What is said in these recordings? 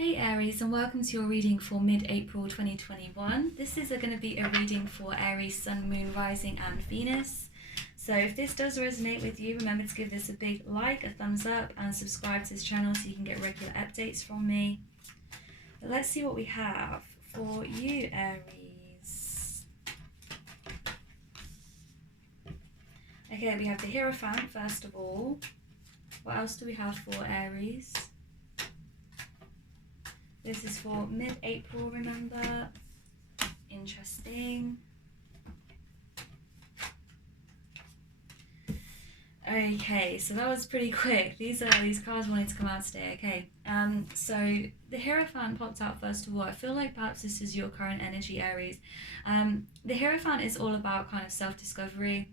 Hey Aries, and welcome to your reading for mid-April 2021. This is going to be a reading for Aries, Sun, Moon, Rising and Venus. So if this does resonate with you, remember to give this a big like, a thumbs up and subscribe to this channel so you can get regular updates from me. But let's see what we have for you, Aries. Okay, we have the Hierophant first of all. What else do we have for Aries? This is for mid-April, remember? Interesting. Okay, so that was pretty quick. These cards wanted to come out today. Okay, so the Hierophant popped out first of all. I feel like perhaps this is your current energy, Aries. The Hierophant is all about kind of self-discovery,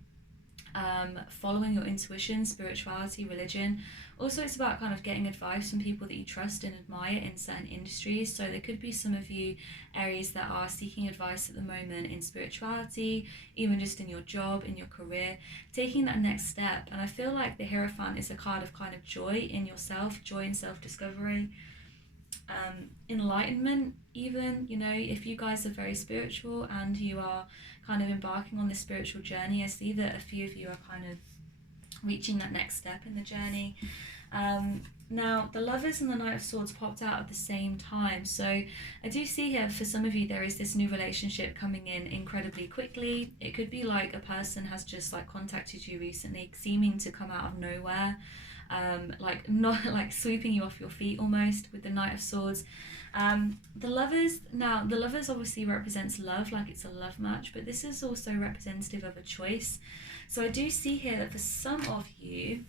following your intuition, spirituality, religion. Also, it's about kind of getting advice from people that you trust and admire in certain industries. So there could be some of you, Aries, that are seeking advice at the moment in spirituality, even just in your job, in your career, taking that next step. And I feel like the Hierophant is a card of kind of joy in yourself, joy in self-discovery, enlightenment even. You know, if you guys are very spiritual and you are kind of embarking on this spiritual journey, I see that a few of you are kind of reaching that next step in the journey. Now the Lovers and the Knight of Swords popped out at the same time, so I do see here for some of you there is this new relationship coming in incredibly quickly. It could be like a person has just like contacted you recently, seeming to come out of nowhere, like not like sweeping you off your feet almost with the Knight of Swords. The Lovers, now the Lovers obviously represents love, like it's a love match, but this is also representative of a choice. So I do see here that for some of you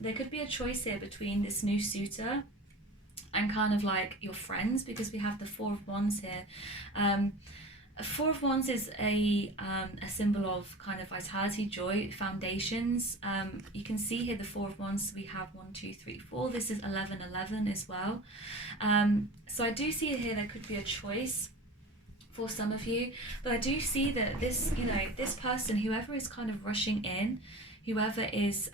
there could be a choice here between this new suitor and kind of like your friends, because we have the Four of Wands here. Four of Wands is a symbol of kind of vitality, joy, foundations. You can see here the Four of Wands, we have 1, 2, 3, 4. This is 11, 11 as well. So I do see here there could be a choice for some of you, but I do see that this, you know, this person, whoever is kind of rushing in, whoever is,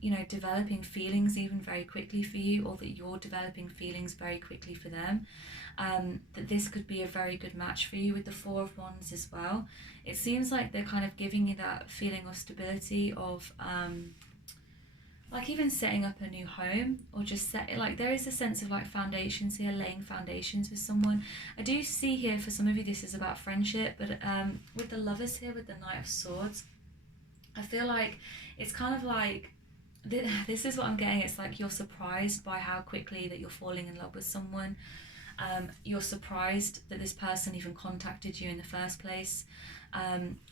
you know, developing feelings even very quickly for you, or that you're developing feelings very quickly for them, that this could be a very good match for you with the Four of Wands as well. It seems like they're kind of giving you that feeling of stability, of like even setting up a new home, or just like there is a sense of like foundations here, laying foundations with someone. I do see here for some of you this is about friendship, but with the Lovers here with the Knight of Swords, I feel like it's kind of like this is what I'm getting. It's like you're surprised by how quickly that you're falling in love with someone. You're surprised that this person even contacted you in the first place,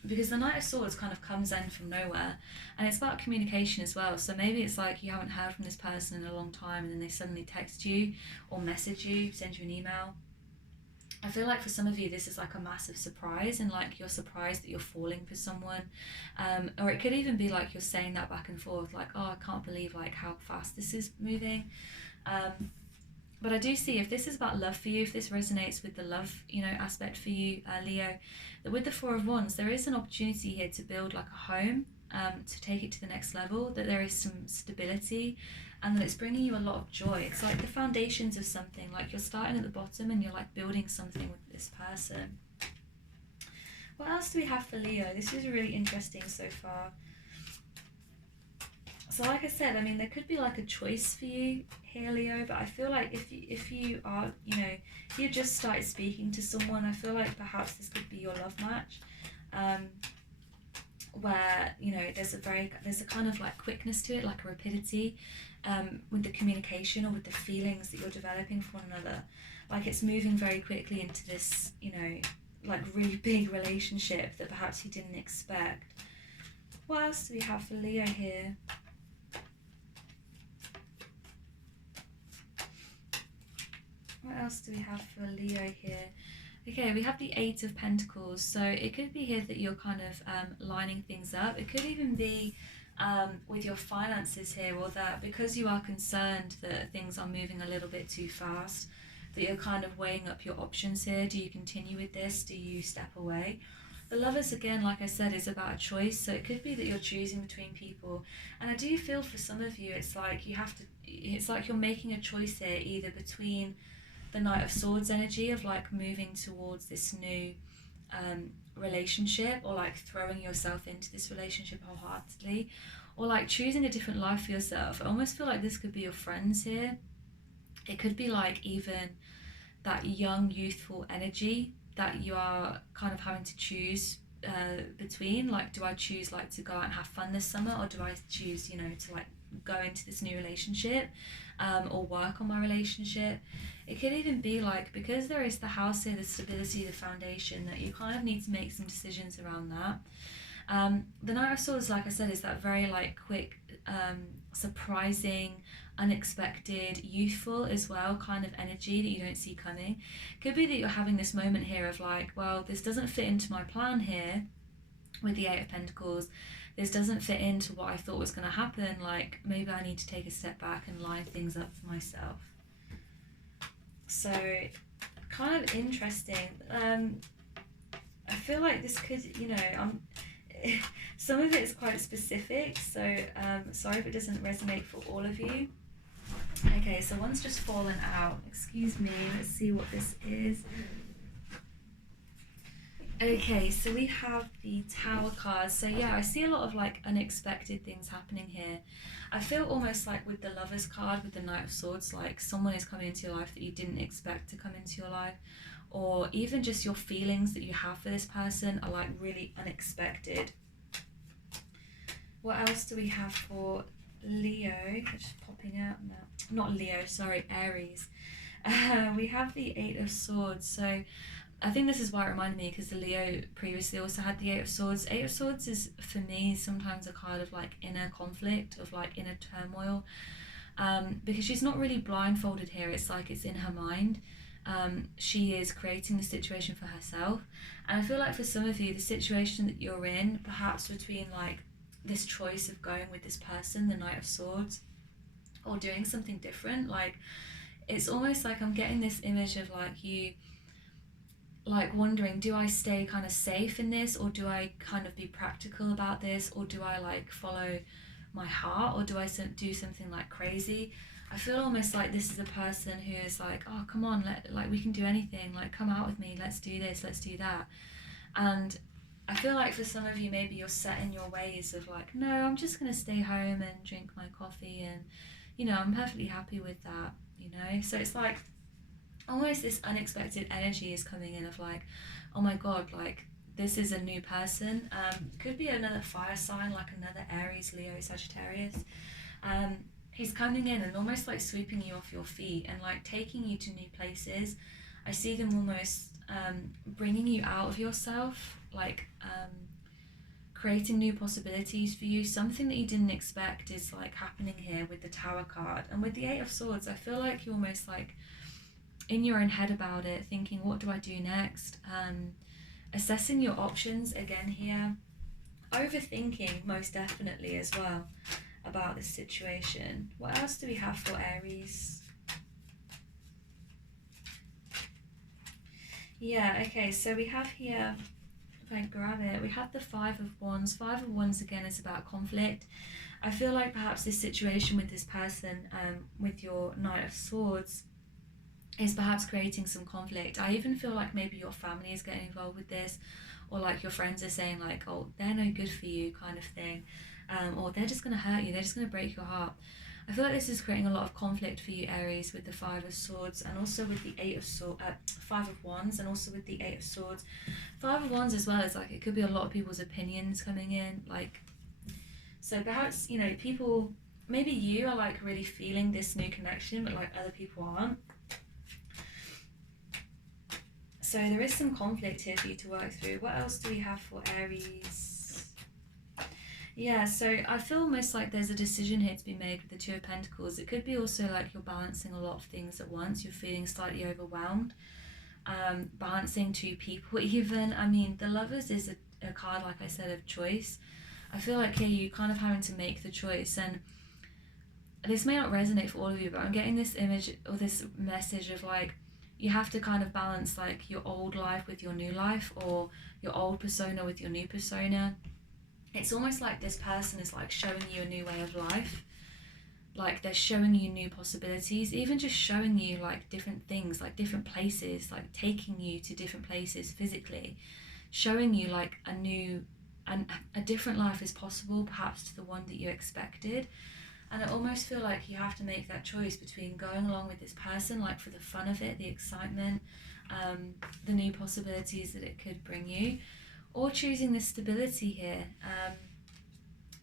because the Knight of Swords kind of comes in from nowhere, and it's about communication as well. So maybe it's like you haven't heard from this person in a long time, and then they suddenly text you or message you, send you an email. I feel like for some of you this is like a massive surprise, and like you're surprised that you're falling for someone, or it could even be like you're saying that back and forth, like, oh, I can't believe like how fast this is moving. But I do see, if this is about love for you, if this resonates with the love, you know, aspect for you, Leo, that with the Four of Wands there is an opportunity here to build like a home, to take it to the next level, that there is some stability, and that it's bringing you a lot of joy. It's like the foundations of something, like you're starting at the bottom and you're like building something with this person. What else do we have for Leo? This is really interesting so far. So like I said, I mean, there could be like a choice for you here, Leo, but I feel like if you are, you know, if you just started speaking to someone, I feel like perhaps this could be your love match, where, you know, there's a kind of like quickness to it, like a rapidity, with the communication or with the feelings that you're developing for one another. Like it's moving very quickly into this, you know, like really big relationship that perhaps you didn't expect. What else do we have for Leo here? What else do we have for Leo here? Okay, we have the Eight of Pentacles. So it could be here that you're kind of lining things up. It could even be with your finances here, or that because you are concerned that things are moving a little bit too fast, that you're kind of weighing up your options here. Do you continue with this? Do you step away? The Lovers, again, like I said, is about a choice. So it could be that you're choosing between people. And I do feel for some of you, it's like you have to, it's like you're making a choice here, either between the Knight of Swords energy of like moving towards this new relationship, or like throwing yourself into this relationship wholeheartedly, or like choosing a different life for yourself. I almost feel like this could be your friends here. It could be like even that young, youthful energy that you are kind of having to choose between. Like, do I choose like to go out and have fun this summer, or do I choose, to like go into this new relationship, or work on my relationship? It could even be like, because there is the house here, the stability, the foundation, that you kind of need to make some decisions around that. The Knight of Swords, like I said, is that very like quick, surprising, unexpected, youthful as well kind of energy that you don't see coming. Could be that you're having this moment here of like, well, this doesn't fit into my plan here with the Eight of Pentacles. This doesn't fit into what I thought was going to happen. Like, maybe I need to take a step back and line things up for myself. So, kind of interesting. I feel like this could, some of it is quite specific, so sorry if it doesn't resonate for all of you. Okay, so one's just fallen out. Excuse me, let's see what this is. Okay, so we have the Tower card. So yeah, I see a lot of like unexpected things happening here. I feel almost like with the Lovers card, with the Knight of Swords, like someone is coming into your life that you didn't expect to come into your life, or even just your feelings that you have for this person are like really unexpected. What else do we have for Leo? Just popping out now. Not Leo, sorry, Aries. We have the Eight of Swords. So I think this is why it reminded me, because the Leo previously also had the Eight of Swords. Eight of Swords is, for me, sometimes a card of like inner conflict, of like inner turmoil, because she's not really blindfolded here. It's like it's in her mind. She is creating the situation for herself. And I feel like for some of you, the situation that you're in, perhaps between like this choice of going with this person, the Knight of Swords, or doing something different, like it's almost like I'm getting this image of like you like wondering, do I stay kind of safe in this, or do I kind of be practical about this, or do I like follow my heart, or do I do something like crazy? I feel almost like this is a person who is like, oh come on, like we can do anything, like come out with me, let's do this, let's do that. And I feel like for some of you, maybe you're set in your ways of like, no, I'm just going to stay home and drink my coffee, and I'm perfectly happy with that, so it's like almost this unexpected energy is coming in of like, oh my god, like this is a new person. Could be another fire sign, like another Aries, Leo, Sagittarius. He's coming in and almost like sweeping you off your feet and like taking you to new places. I see them almost bringing you out of yourself, like creating new possibilities for you. Something that you didn't expect is like happening here with the Tower card. And with the Eight of Swords, I feel like you're almost like in your own head about it, thinking, what do I do next? Assessing your options again here. Overthinking, most definitely, as well, about this situation. What else do we have for Aries? Yeah, okay, so we have here, if I grab it, we have the Five of Wands. Five of Wands, again, is about conflict. I feel like perhaps this situation with this person, with your Knight of Swords, is perhaps creating some conflict. I even feel like maybe your family is getting involved with this, or like your friends are saying like, oh, they're no good for you kind of thing, or they're just going to hurt you, they're just going to break your heart. I feel like this is creating a lot of conflict for you, Aries, with the Five of Swords, and also with the Five of Wands, and also with the Eight of Swords. Five of Wands as well is like, it could be a lot of people's opinions coming in, like, so perhaps, people, maybe you are like really feeling this new connection, but like other people aren't. So there is some conflict here for you to work through. What else do we have for Aries? Yeah, so I feel almost like there's a decision here to be made with the Two of Pentacles. It could be also like you're balancing a lot of things at once. You're feeling slightly overwhelmed. Balancing two people even. I mean, the Lovers is a card, like I said, of choice. I feel like here you're kind of having to make the choice, and this may not resonate for all of you, but I'm getting this image or this message of like, you have to kind of balance like your old life with your new life, or your old persona with your new persona. It's almost like this person is like showing you a new way of life. like they're showing you new possibilities, even just showing you like different things, like different places, like taking you to different places physically, showing you like a different life is possible, perhaps to the one that you expected. And I almost feel like you have to make that choice between going along with this person, like for the fun of it, the excitement, the new possibilities that it could bring you, or choosing the stability here.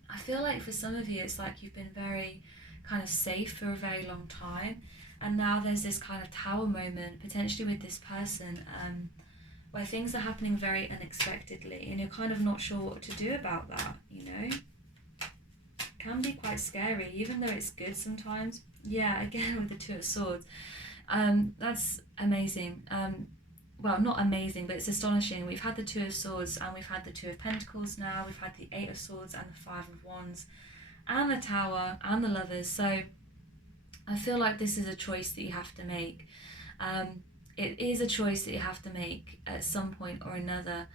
I feel like for some of you, it's like you've been very kind of safe for a very long time, and now there's this kind of tower moment, potentially with this person, where things are happening very unexpectedly, and you're kind of not sure what to do about that, you know? Can be quite scary, even though it's good sometimes. Yeah, again with the Two of Swords. That's amazing. Well, not amazing, but it's astonishing. We've had the Two of Swords and we've had the Two of Pentacles now. We've had the Eight of Swords and the Five of Wands and the Tower and the Lovers. So I feel like this is a choice that you have to make. It is a choice that you have to make at some point or another.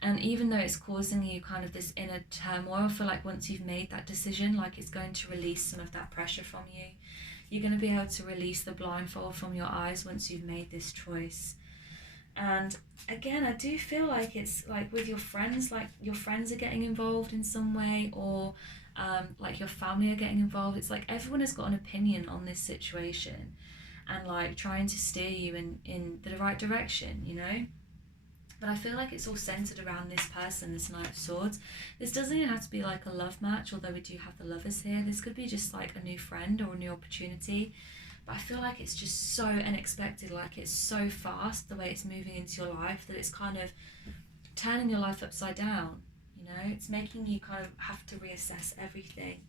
And even though it's causing you kind of this inner turmoil, I feel like once you've made that decision, like it's going to release some of that pressure from you. You're going to be able to release the blindfold from your eyes once you've made this choice. And again, I do feel like it's like with your friends, like your friends are getting involved in some way, or like your family are getting involved. It's like everyone has got an opinion on this situation and like trying to steer you in the right direction, you know? But I feel like it's all centered around this person, this Knight of Swords. This doesn't even have to be like a love match, although we do have the Lovers here. This could be just like a new friend or a new opportunity. But I feel like it's just so unexpected, like it's so fast the way it's moving into your life that it's kind of turning your life upside down, you know? It's making you kind of have to reassess everything.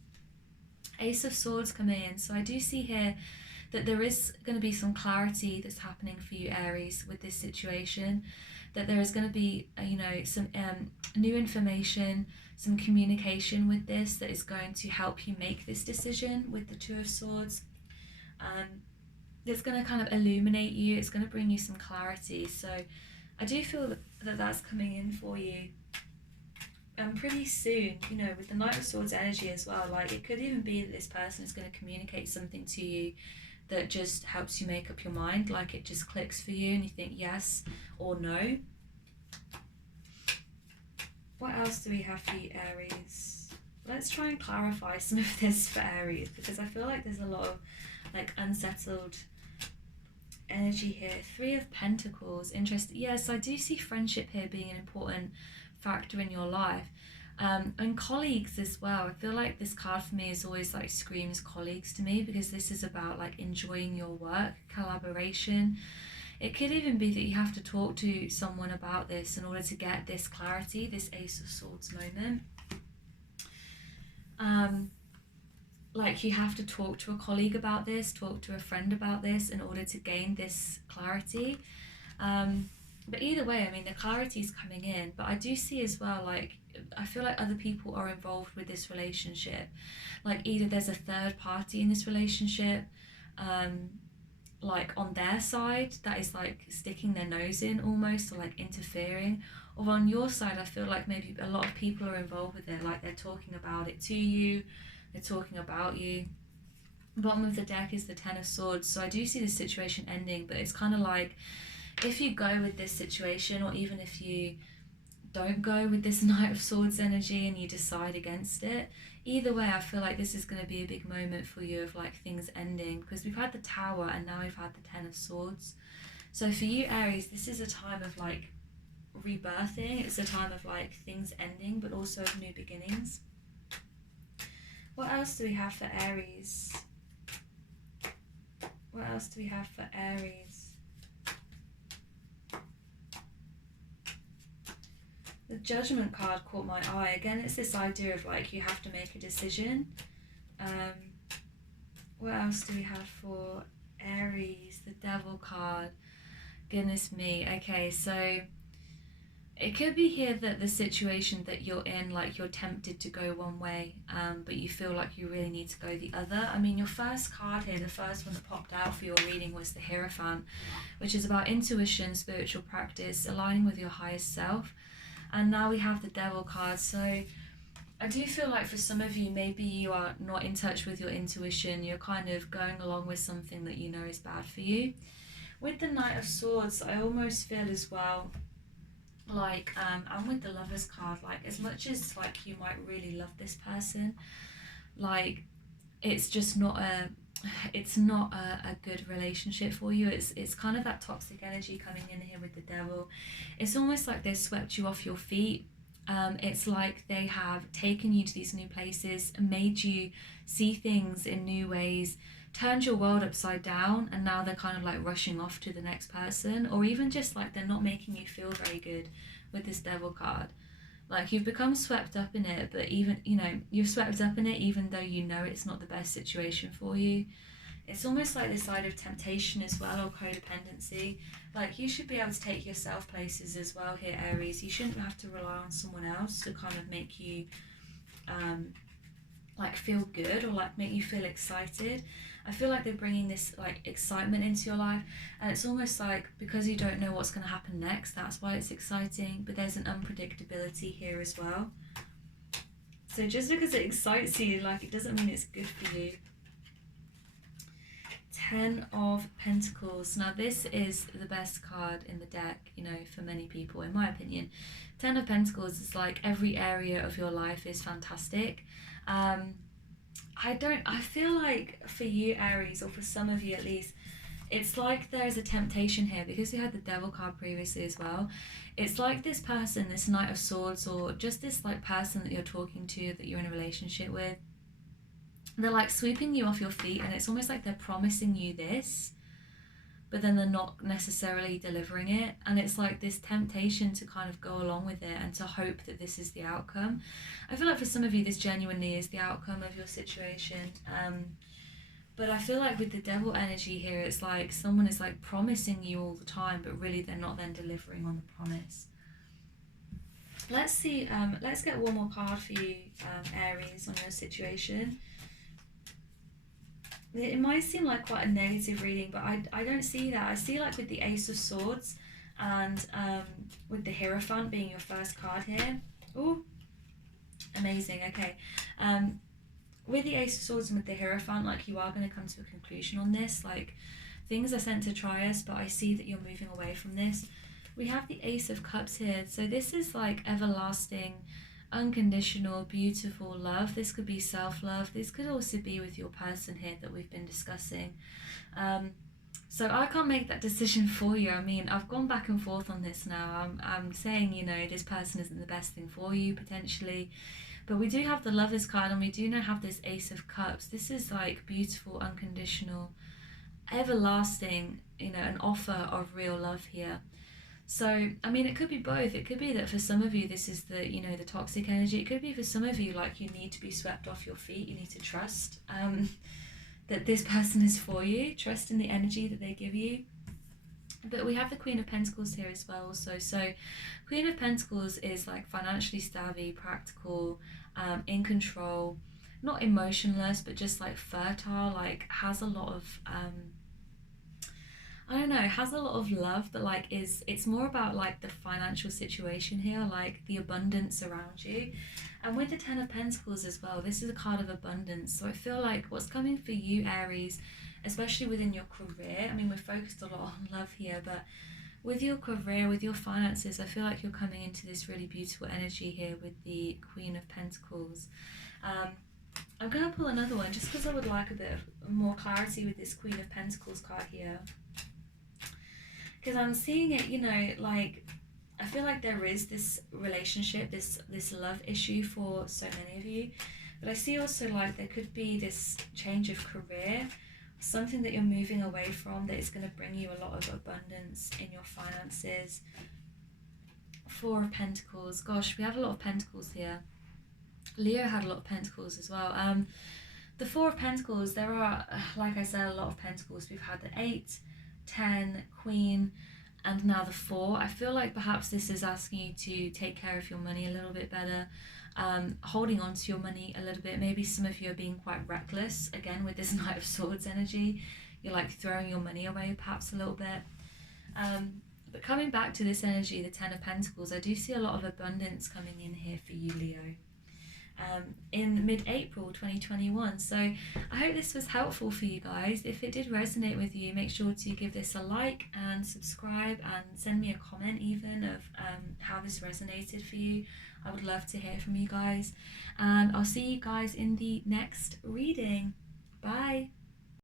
Ace of Swords coming in. So I do see here that there is going to be some clarity that's happening for you, Aries, with this situation. That there is going to be, you know, some new information, some communication with this that is going to help you make this decision with the Two of Swords. It's going to kind of illuminate you. It's going to bring you some clarity. So I do feel that that's coming in for you pretty soon, you know, with the Knight of Swords energy as well. Like it could even be that this person is going to communicate something to you that just helps you make up your mind, like it just clicks for you and you think yes or no. What else do we have for you, Aries? Let's try and clarify some of this for Aries, because I feel like there's a lot of like unsettled energy here. Three of Pentacles, interesting. Yes, I do see friendship here being an important factor in your life. And colleagues as well. I feel like this card for me is always like screams colleagues to me, because this is about like enjoying your work, collaboration. It could even be that you have to talk to someone about this in order to get this clarity, this Ace of Swords moment. Like you have to talk to a colleague about this, talk to a friend about this in order to gain this clarity. But either way, I mean, the clarity is coming in, but I do see as well, like, I feel like other people are involved with this relationship. Like either there's a third party in this relationship, like on their side that is like sticking their nose in almost, or like interfering, or on your side I feel like maybe a lot of people are involved with it, like they're talking about it to you, they're talking about you. Bottom of the deck is the Ten of Swords, so I do see this situation ending, but it's kind of like if you go with this situation, or even if you don't go with this Knight of Swords energy and you decide against it, either way I feel like this is going to be a big moment for you of like things ending, because we've had the Tower and now we've had the Ten of Swords. So for you, Aries, this is a time of like rebirthing. It's a time of like things ending, but also of new beginnings. What else do we have for Aries? What else do we have for Aries? The Judgment card caught my eye. Again, it's this idea of like you have to make a decision. What else do we have for Aries? The Devil card. Goodness me. Okay, so it could be here that the situation that you're in, like you're tempted to go one way, but you feel like you really need to go the other. I mean, your first card here, the first one that popped out for your reading was the Hierophant, which is about intuition, spiritual practice, aligning with your highest self. And now we have the Devil card. So I do feel like for some of you, maybe you are not in touch with your intuition. You're kind of going along with something that you know is bad for you. With the Knight of Swords, I almost feel as well like, and with the Lovers card, like as much as like you might really love this person, like it's just not a a good relationship for you. It's kind of that toxic energy coming in here with the Devil. It's almost like they've swept you off your feet. It's like they have taken you to these new places and made you see things in new ways, turned your world upside down, and now they're kind of like rushing off to the next person, or even just like they're not making you feel very good with this Devil card. Like you've become swept up in it, but even, you know, you're swept up in it even though you know it's not the best situation for you. It's almost like this side of temptation as well, or codependency. Like you should be able to take yourself places as well here, Aries. You shouldn't have to rely on someone else to kind of make you like feel good, or like make you feel excited. I feel like they're bringing this like excitement into your life, and it's almost like because you don't know what's going to happen next, that's why it's exciting. But there's an unpredictability here as well. So just because it excites you, like it doesn't mean it's good for you. Ten of Pentacles. Now this is the best card in the deck, you know, for many people, in my opinion. Ten of Pentacles is like every area of your life is fantastic. I feel like for you, Aries, or for some of you at least, it's like there's a temptation here because you had the Devil card previously as well. It's like this person, this Knight of Swords, or just this like person that you're talking to, that you're in a relationship with, they're like sweeping you off your feet, and it's almost like they're promising you this, but then they're not necessarily delivering it. And it's like this temptation to kind of go along with it and to hope that this is the outcome. I feel like for some of you this genuinely is the outcome of your situation. But I feel like with the Devil energy here, it's like someone is like promising you all the time, but really they're not then delivering on the promise. Let's see, let's get one more card for you, Aries, on your situation. It might seem like quite a negative reading, but I don't see that. I see like with the Ace of Swords and with the Hierophant being your first card here. Oh, amazing. Okay. With the Ace of Swords and with the Hierophant, like you are going to come to a conclusion on this. Like things are sent to try us, but I see that you're moving away from this. We have the Ace of Cups here. So this is like everlasting, unconditional, beautiful love. This could be self-love. This could also be with your person here that we've been discussing. So I can't make that decision for you. I mean, I've gone back and forth on this now. I'm saying, you know, this person isn't the best thing for you potentially. But we do have the Lovers card, and we do now have this Ace of Cups. This is like beautiful, unconditional, everlasting, you know, an offer of real love here. So, I mean, it could be both. It could be that for some of you, this is the, you know, the toxic energy. It could be for some of you, like you need to be swept off your feet. You need to trust that this person is for you. Trust in the energy that they give you. But we have the Queen of Pentacles here as well also. So Queen of Pentacles is like financially savvy, practical, in control, not emotionless, but just like fertile, like has a lot of I don't know, has a lot of love, but like it's more about like the financial situation here, like the abundance around you. And with the Ten of Pentacles as well, this is a card of abundance. So I feel like what's coming for you, Aries, especially within your career, I mean, we're focused a lot on love here, but with your career, with your finances, I feel like you're coming into this really beautiful energy here with the Queen of Pentacles. I'm going to pull another one just because I would like a bit of more clarity with this Queen of Pentacles card here. Because I'm seeing it, you know, like, I feel like there is this relationship, this love issue for so many of you. But I see also like there could be this change of career, something that you're moving away from that is going to bring you a lot of abundance in your finances. Four of Pentacles. Gosh, we have a lot of Pentacles here. Leo had a lot of Pentacles as well. The Four of Pentacles, there are, like I said, a lot of Pentacles. We've had the 8, 10, Queen, and now the 4. I feel like perhaps this is asking you to take care of your money a little bit better, holding on to your money a little bit. Maybe some of you are being quite reckless, again, with this Knight of Swords energy. You're like throwing your money away perhaps a little bit. But coming back to this energy, the Ten of Pentacles, I do see a lot of abundance coming in here for you, Leo. in mid-April 2021. So I hope this was helpful for you guys. If it did resonate with you, make sure to give this a like and subscribe, and send me a comment even of how this resonated for you. I would love to hear from you guys, and I'll see you guys in the next reading. Bye.